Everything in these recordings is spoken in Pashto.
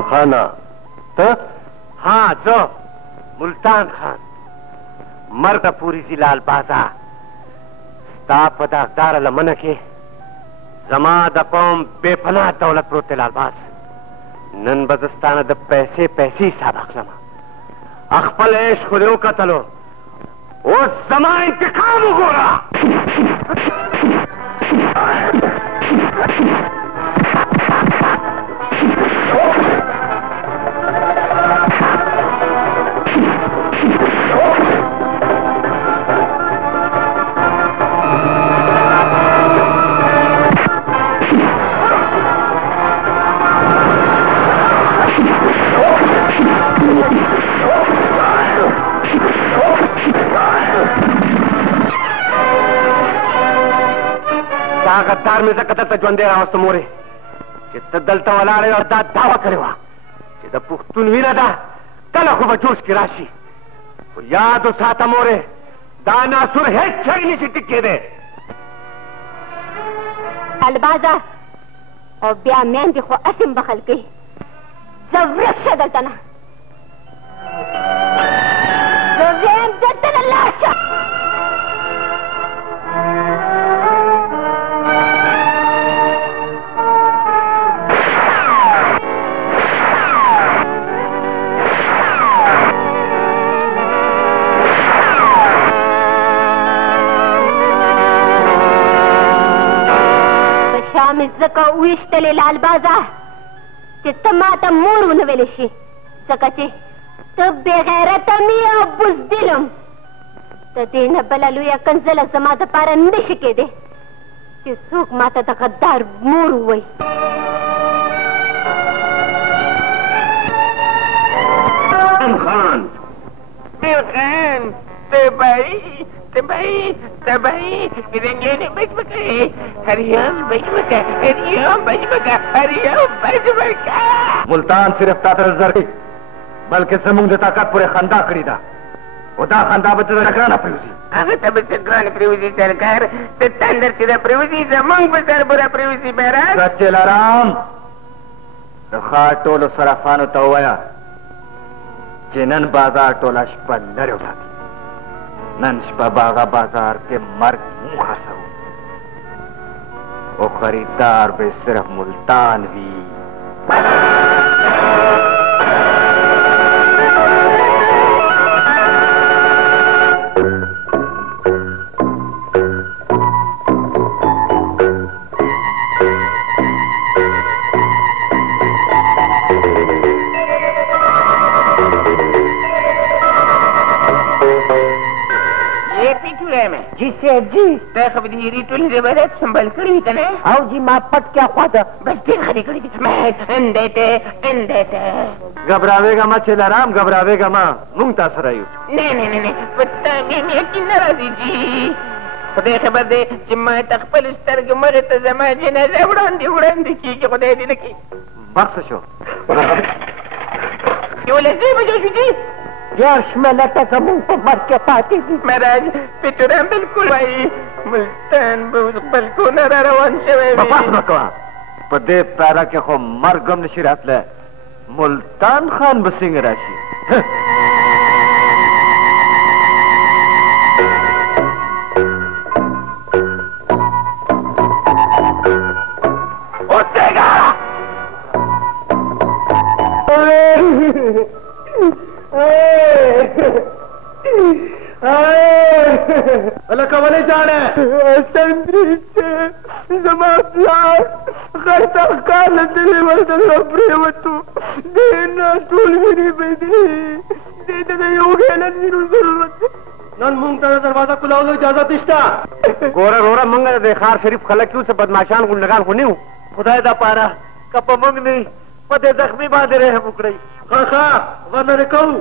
ملتان خانا ته؟ ها زه ملتان خان مرګه پوری زی لال بازا ستا په داغداره لمنه کې زما د قوم بې پناه دولت پروت دی لال باز نن به زه ستانه د پیسې حساب اخلم خپل عیش خو دې وکتلو اوس زما انتقام وګوره غدار مې ځکه دلته ژوندی راوستم مورې چې ته دلته ولاړې او دا دعوه کړې وه چې د پښتون وینه ده کله خو به جوش کې راشي خو یاد وساته مورې دا ناسور هېڅ شی نشي ټکېدی البازه او بیا میندې خو اسم بخل کوي زه ورک شه دلته نه زه ویم دلته نه لاړ شه ځکه ویشتلې لال بازه چې ته ما ته مور ونه ویلی شي ځکه چې ته بېغیرته مې او بزدلم د دې نه بله لویه کنځله زما دپاره نه شي کېدی چې څوک ما ته د غدار مور ووایي خان تبعي بدنجاني بجبكة هريان بجبكة ملتان صرف تاتر زر بلکې زمونږ د طاقت پورې خندا کړې ده او دا خندا به ته ګرانه پرېوځي هغه ته به څه ګرانه پرېوځي سرکار ته تندر چې ده پرېوځي زمونږ به سر پوره پرېوځي بهران سچې لارام د ښار ټولو صرافانو ته ووایه چې نن بازار ټوله شپه لرې وساتي نن شپه باغه بازار کې مرګ مخصو او خریدار به صرف ملتان وي جی صاحب جی ته خو به د هیرې ټولې روایت سنبال کړي وي که نه او جی ما پټ کیا خوا ده بس ډېر ښه دې کړي دي اندیته ګبراوېږه مه چې لرام ګبراوېږه مه موږ تا سره یو نه په تا مې یقین نه راځي جي خدای خبر دی چې ما ته خپل سترګې مخې ته زما جنازه وړاندې کېږي خدای دې نه کړي بخصه شو 11 بجو شو جي دیارش ملته زمون په مرګ کې پاتې دي مهاراج پیټوران بلکل وایي ملتان به اوس خپل کونه را روان شوی وي بس مه کوه په دې پیره کې خو مرګ هم نشي راتلی ملتان خان به څنګه راشي لکه ولې جاړې سندریچه زما پلار غر ته ښکار له دلې ورته راپرېوتو دې نه ټول وینې بهېدلې دې ته د یو ګیلن وینو ضرورت دی نن مونږ ته د دروازه کلاولو اجازت شته ګوره وروره مونږ د ښار شریف خلک یو څه بدماشان غونډګان خو نه یو خدای دپاره که په مونږ نه وي په دې زخمي باندې رحم وکړئ ښه ورنه کوو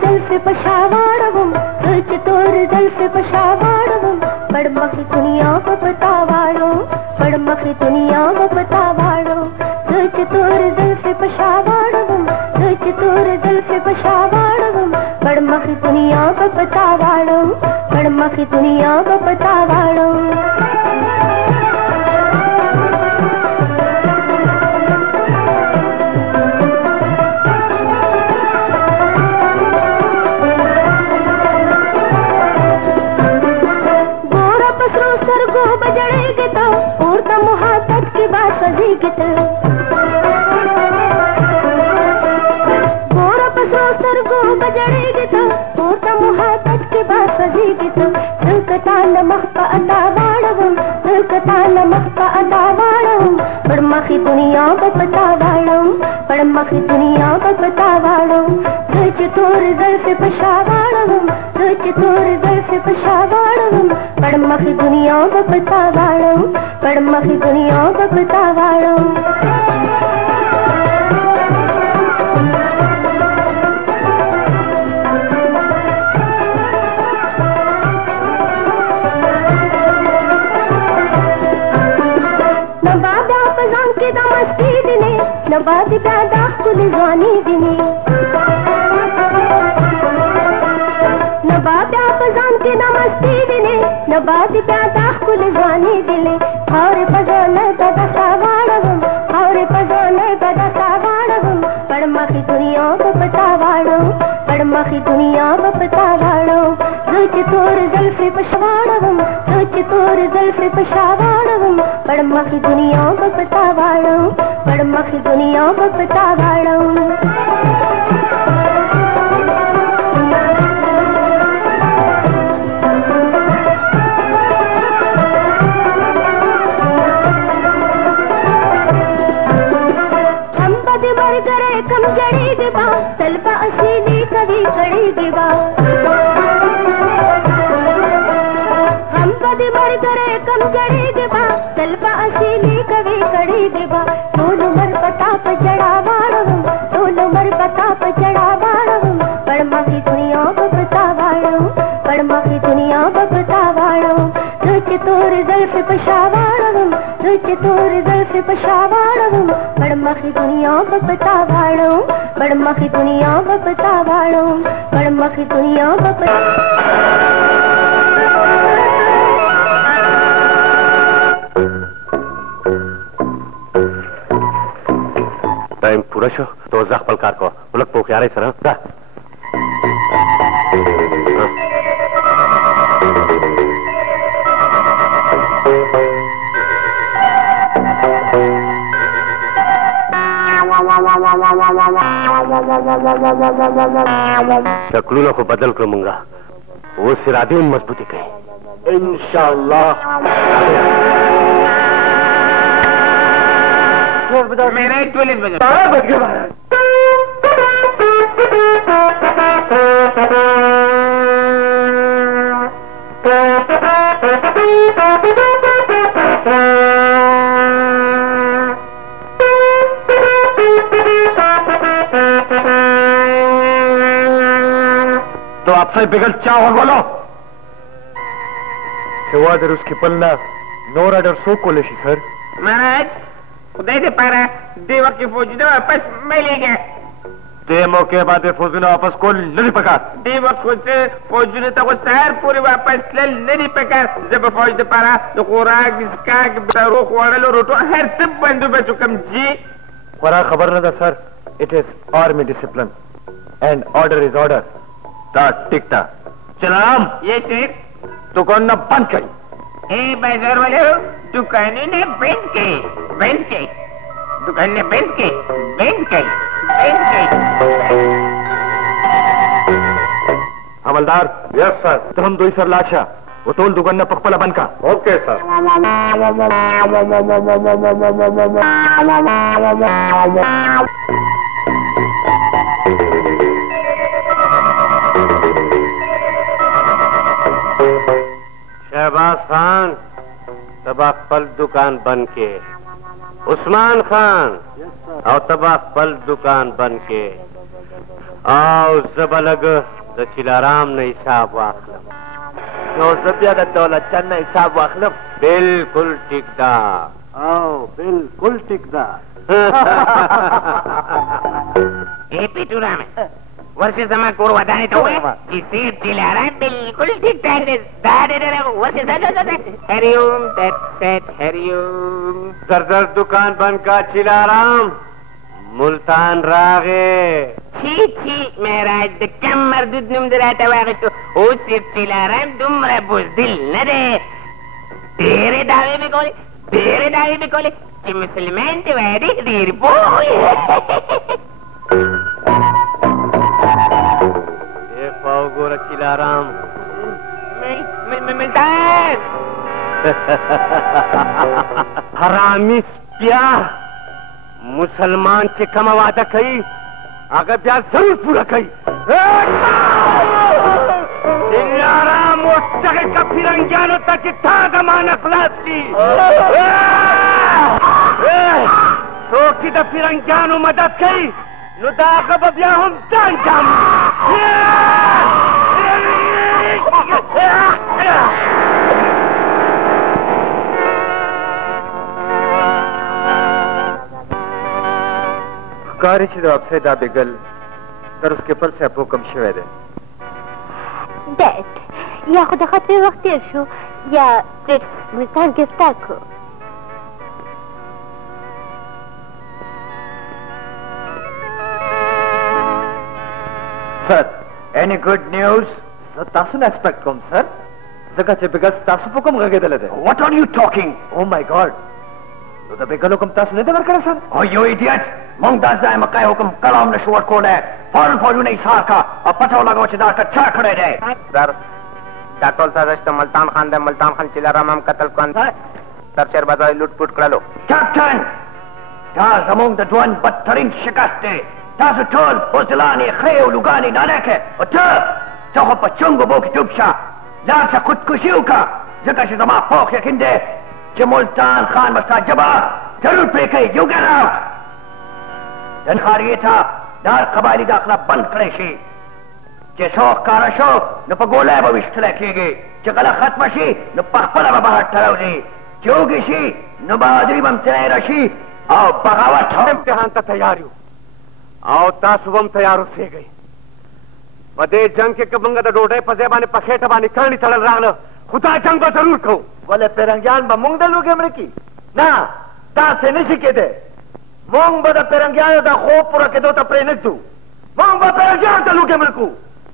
जुल्फ पशावाड़वम सोच तोर जुल्फ पशावाड़वम पड़मख दुनिया बतावाड़ो पड़मख दुनिया बतावाड़ो सोच तोर जुल्फ पशावाड़वम सोच तोर जुल्फ पशावाड़वम पड़मख दुनिया बतावाड़ो पड़मख दुनिया बतावाड़ो पड़मखी दुनिया बतावाड़ो पड़मखी दुनिया बतावाड़ो सोच तोर जुल्फ पशावाड़ो सोच तोर जुल्फ पशावाड़ो पड़मखी दुनिया बतावाड़ो पड़मखी दुनिया बतावाड़ो नबाद प्यादा कुल जवानी दिनी नबाद पजान के नमस्ते दिने नबाद प्यादा कुल जवानी दिले और पजान बदसा वाड़वम और पजान बदसा वाड़वम पड़मखी दुनिया बतावाड़ो पड़मखी दुनिया बतावाड़ो सोच तोर जुल्फ पशावाड़वम सोच तोर जुल्फ पशावाड़वम पड़मखी दुनिया बतावाड़ो पड़मखी दुनिया बतावाड़ो कम जड़ी गिबा तलबा असीली कभी कड़ी गिबा हम बदी मर करे कम जड़ी गिबा तलबा असीली कभी कड़ी गिबा तोल मर पता पर चढ़ा वाड़वम तोल मर पता पर चढ़ा वाड़वम पड़मखी दुनिया बतावाड़ो पड़मखी दुनिया बतावाड़ो सोच तोर जुल्फ पशावाड़वम सोच तोर जुल्फ पशावाड़वम पड़मखी दुनिया बतावाड़ो पड़मखी दुनिया बतावाड़ो पड़मखी दुनिया टाइम पूरा शो तो जख्पल कार को उलट पोक यार सर दा शक्लों को बदल कर मंगा वो सिरादी मजबूती कहीं इंशाअल्लाह मेरा 41 बजे तो आपसे बिगल चाहो बोलो सेवादर उसकी पल्ला नोराडर सो कोलेशी सर महाराज खुदाई दे पारा देवा की फौज ने वापस मिलेगा देमो के बाद फौज ने वापस को नहीं पका देवा खुद फौज ने तो सार पूरी वापस ले नहीं पका जब फौज दे पारा तो खुराक इसका बरो खोड़लो रोटो हर सब बंदू पे चुकम जी खुराक खबर न था sir it is army discipline and order is order टिकता चलाम ये सिर दुकान न बंद करी ए बाजार वाले दुकान ने बंद के दुकान ने बंद के हवलदार यस सर तो हम दो सर लाशा वो तोल दुकान न पकपला बंद का ओके सर शहबाज खान तबाक फल दुकान बन के उस्मान खान और तबाक फल दुकान बन के او زه به لږ د چلارام نه حساب واخلم. نو زه بیا د دولت چند نه حساب واخلم. بالکل ټیک ده. او بالکل ټیک ده. ای پیټو رامه ورشه زما کور ودانې ته ووایه چې سید چلارام بالکل ټیک ټاک دی. دا دی ورشه ځه هریوم دیټ سیټ هریوم. زر دکان بند کا چلارام ملتان راغې. چی معراج د کم مردود نوم دې راته واخیستو. اوس سید چلارام دومره بزدل نه دی. ډېرې دعوې مې کولې چې مسلمان دی وایه ډېر پوه پاو ګوره چلارام ملتان حرامي سپیا مسلمان چې کومه وعده کوي هغه بیا ضرور پوره کوي. چلارام اوس چغې که فرنګیانو ته چې تا زمانه خلاص کړي. څوک چې د فرنګیانو مدد کوي نو دا هغه به بیا هم ځان جام. ښکاري چې د واپسۍ دا بیګل تر اوس کې پل صاحب حکم شوی دی. ډیډ یا خو د خطرې وخت تېر شو یا پریټس ملتان ګرفتار کړو. سر any good news؟ زه تاسو نه ایکسپیکټ کوم سر، ځکه چې بیګل ستاسو په کوم غږېدلی دی. What are you talking? او مای ګاډ، نو د بیګل حکم تاسو نه دی ورکړی سر؟ Oh, you idiot! موږ دا ځای مقای حکم کله هم نشو ورکولی. فوراً ایثار کا او پته ولګوه چې دا ته چا کړی دی. سر دا ټول سازش د ملتان خان دی. ملتان خان چلارام هم قتل کړ. سر شیربازار یې لوټ پوټ کړلو. کیپټن، دا زموږ د ژوند بدترین شکست دی. تاسو ټول بزدلانې خرې او لوګانې ناله کړې او ته خو په چنګ اوبو کې ډوب شه. لاړ شه خودکشي وکړه، ځکه چې زما پوخ یقین دی چې ملتان خان به ستا ژبه ضرور پرې کوي. یو ګیټ آوټ. نن خاریې ته دا قبایلي داخله بند کړی شي. چې څو ښکاره شو نو په ګولی به ویشتلی کېږي. چې غله ختمه شي نو پخپله به بهر تروځي. چې اوږې شي نو بهادري به هم تیره شي او بغاوت هم. امتحان ته تیار یو او تاسو هم تیار اوسېږئ. په دې جنګ کې که موږ د ډوډۍ په ځای باندې په خېټه باندې کاڼي تړل راغله، خو دا جنګ به ضرور کوو. ولې فرنګیان به موږ د لوږې مړه کړي؟ نه، داسې نشي کېدی. موږ به د فرنګیانو د خوب پوره کېدو ته پرېنږدو. موږ به فرنګیانو ته لوږې مړه کړو.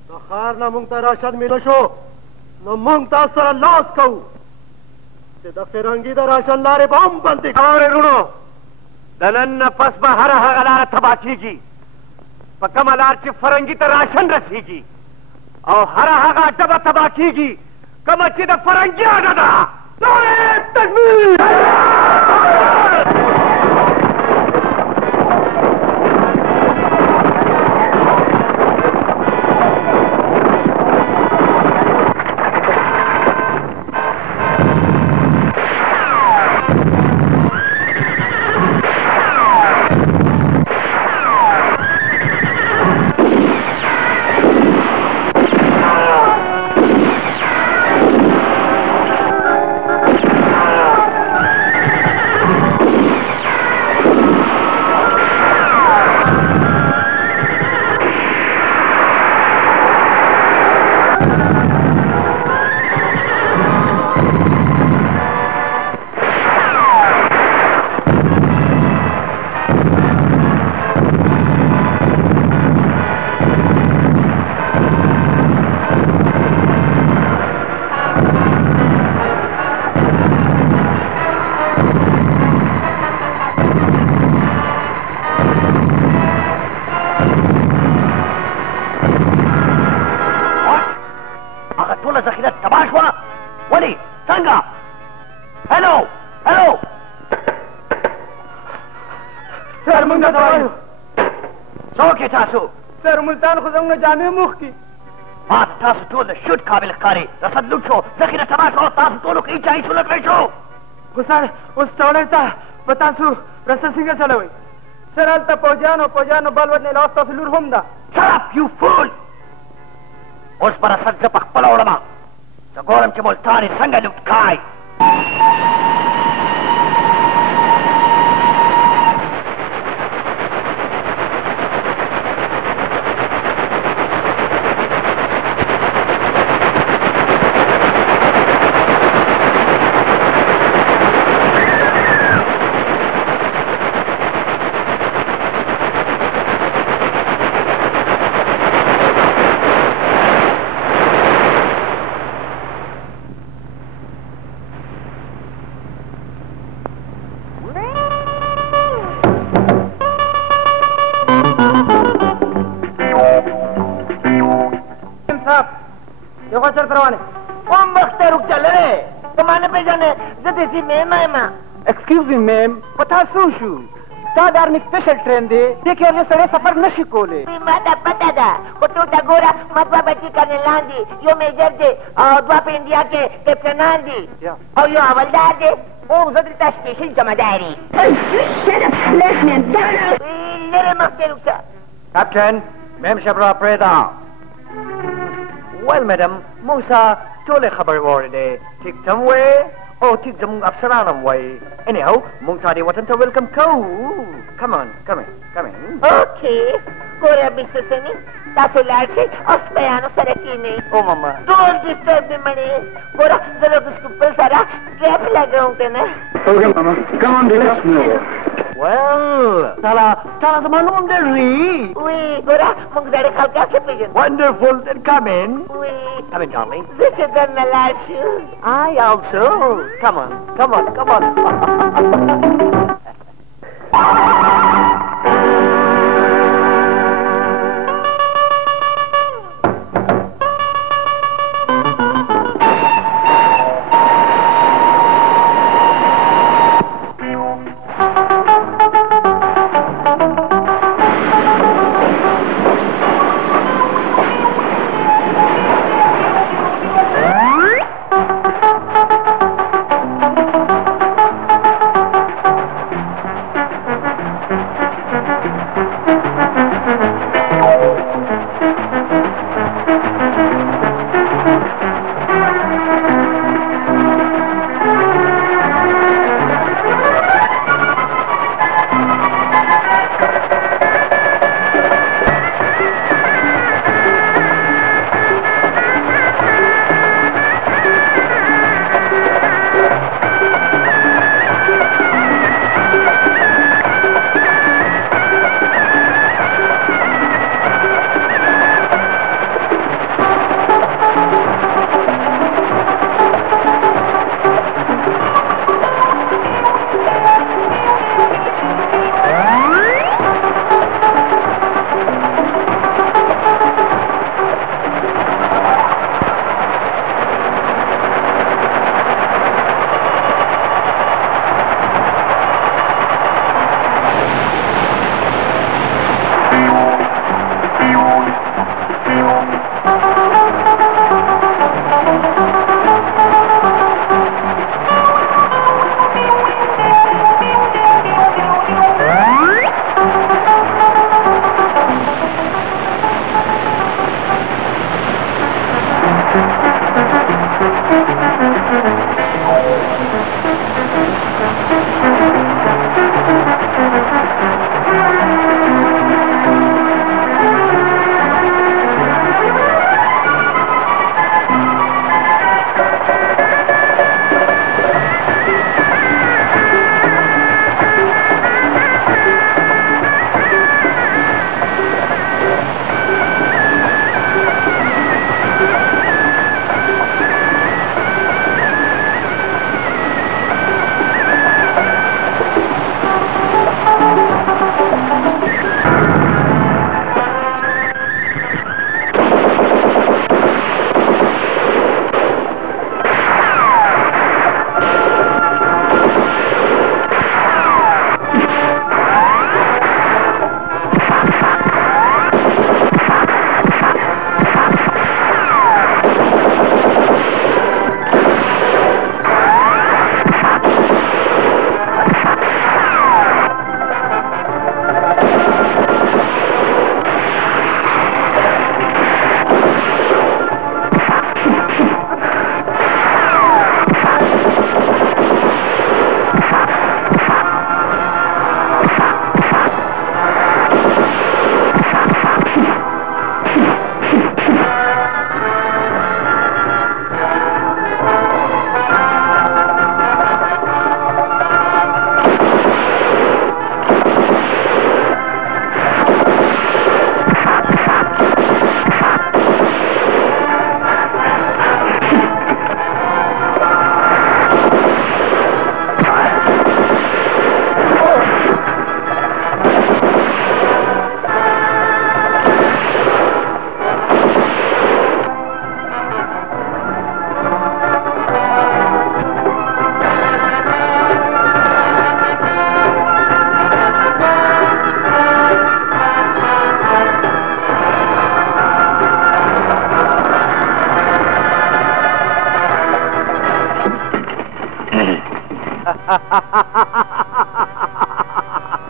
د ښار نه موږ ته راشد میله شو نو موږ تاسو سره لاس کوو چې د فرنګي د راشن لارې به هم بندې کړو. اورې وروڼو، د نن نه پس به هره هغه لاره تباه کېږي په کومه لار چې فرنګي ته راشن رسېږي، او هره هغه ډبه تباه کېږي کومه چې د فرنګیانو ده. نعرې تکبیر! ملتان خو زموږ نه جامې موښ کړي. ما ته تاسو ټول د شوټ قابل ښکاري. رسد لوټ شو، ذخیره تباه شو، تاسو ټولو کې هېچا هېڅ ونه کړی شو. خو سر اوس ټولۍ ته به تاسو رسد څنګه چلوئ؟ سر هلته پوځیانو بل ودنې لاس تاسو لور هم ده. Shut up, you fool! Os para sagsapak palawrama. Sagoram ci multani sangalut kai. Excuse me, ma'am. पता सुनशु तादार में स्पेशल ट्रेन दे देखिए ये सड़े सफर नशी कोले Mata patada, kotuta gora, matwa batika nilandi, yo mejerje, dwap India ke Fernandi, yo avaldarje, zadrita special jamadari. Shut up, let me down. Lere maktelukta. Captain, Mem Shabra Preda. Well, madam, Musa, tole khabar warde. Tik way. Oh, take the mung apsaranam way. Anyhow, mung tadi watan to welcome ko. Come on, come in. Okay, Gora Mr. Sani, taso larche, osmayano saratine. Oh, mama. Don't disturb me, money. Gora, zara guskupal sara, gap lagaunte na. Okay, mama. Come on, let's move. Well, tala the manum de re. Oui, Gora, mung zare khalka se pigeon. Wonderful, then come in. Oui, Come in, darling. ziche dan na larche. I also. Come on.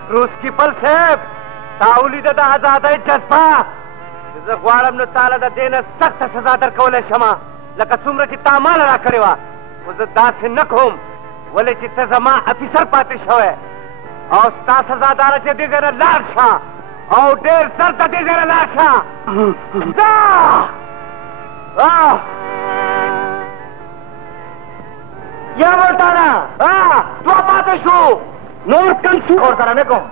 روس کی پل صاحب تاولی د آزادۍ جذبه زه غواړم نو تعالی د دې نه سخته سزا درکولی شمه لکه څومره چې تا ماله راکړې وه خو زه داسې نه کوم ولې چې ته زما افیسر پاتې شوی او ستا سزا دا ده چې دې ځای نه لاړ شه او ډېر زر د دې ځای نه لاړ شه ځه یا ملتانا دوه پاتې شو نور کم شو اور سره نه کوم